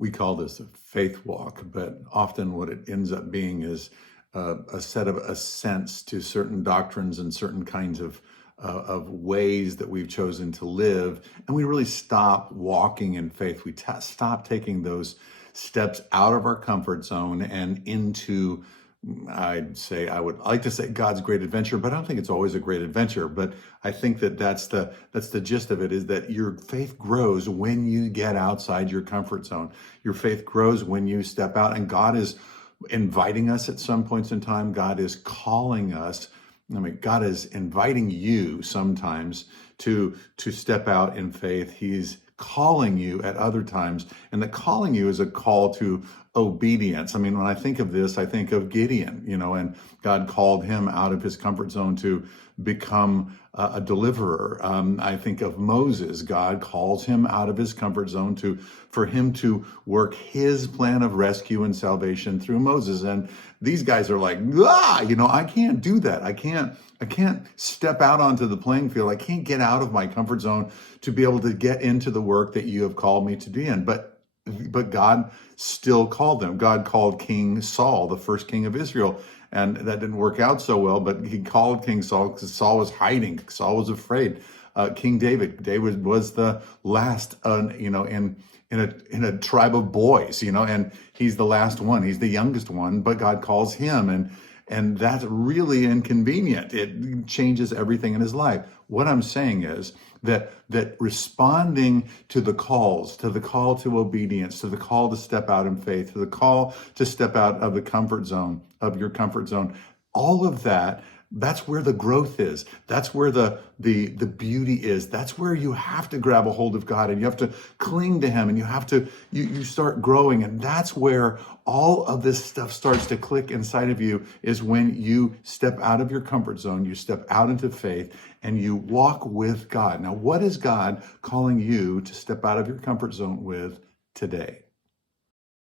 We call this a faith walk, but often what it ends up being is a set of assents to certain doctrines and certain kinds of ways that we've chosen to live, and we really stop walking in faith. We stop taking those steps out of our comfort zone and into, I would like to say God's great adventure, but I don't think it's always a great adventure. But I think that that's the gist of it, is that your faith grows when you get outside your comfort zone. Your faith grows when you step out, and God is inviting us at some points in time. God is calling us. I mean, God is inviting you sometimes to step out in faith. He's calling you at other times, and the calling you is a call to obedience. I mean, when I think of this, I think of Gideon, and God called him out of his comfort zone to become a deliverer. I think of Moses. God calls him out of his comfort zone for him to work his plan of rescue and salvation through Moses. And these guys are like, I can't do that. I can't step out onto the playing field. I can't get out of my comfort zone to be able to get into the work that you have called me to be in. But God still called them. God called King Saul, the first king of Israel, and that didn't work out so well. But he called King Saul because Saul was hiding. Saul was afraid. King David was the last, in a tribe of boys, and he's the last one. He's the youngest one, but God calls him, and that's really inconvenient. It changes everything in his life. What I'm saying is that responding to the calls, to the call to obedience, to the call to step out in faith, to the call to step out of the comfort zone, of your comfort zone, all of that, that's where the growth is. That's where the beauty is. That's where you have to grab a hold of God, and you have to cling to him, and you start growing. And that's where all of this stuff starts to click inside of you, is when you step out of your comfort zone, you step out into faith, and you walk with God. Now, what is God calling you to step out of your comfort zone with today?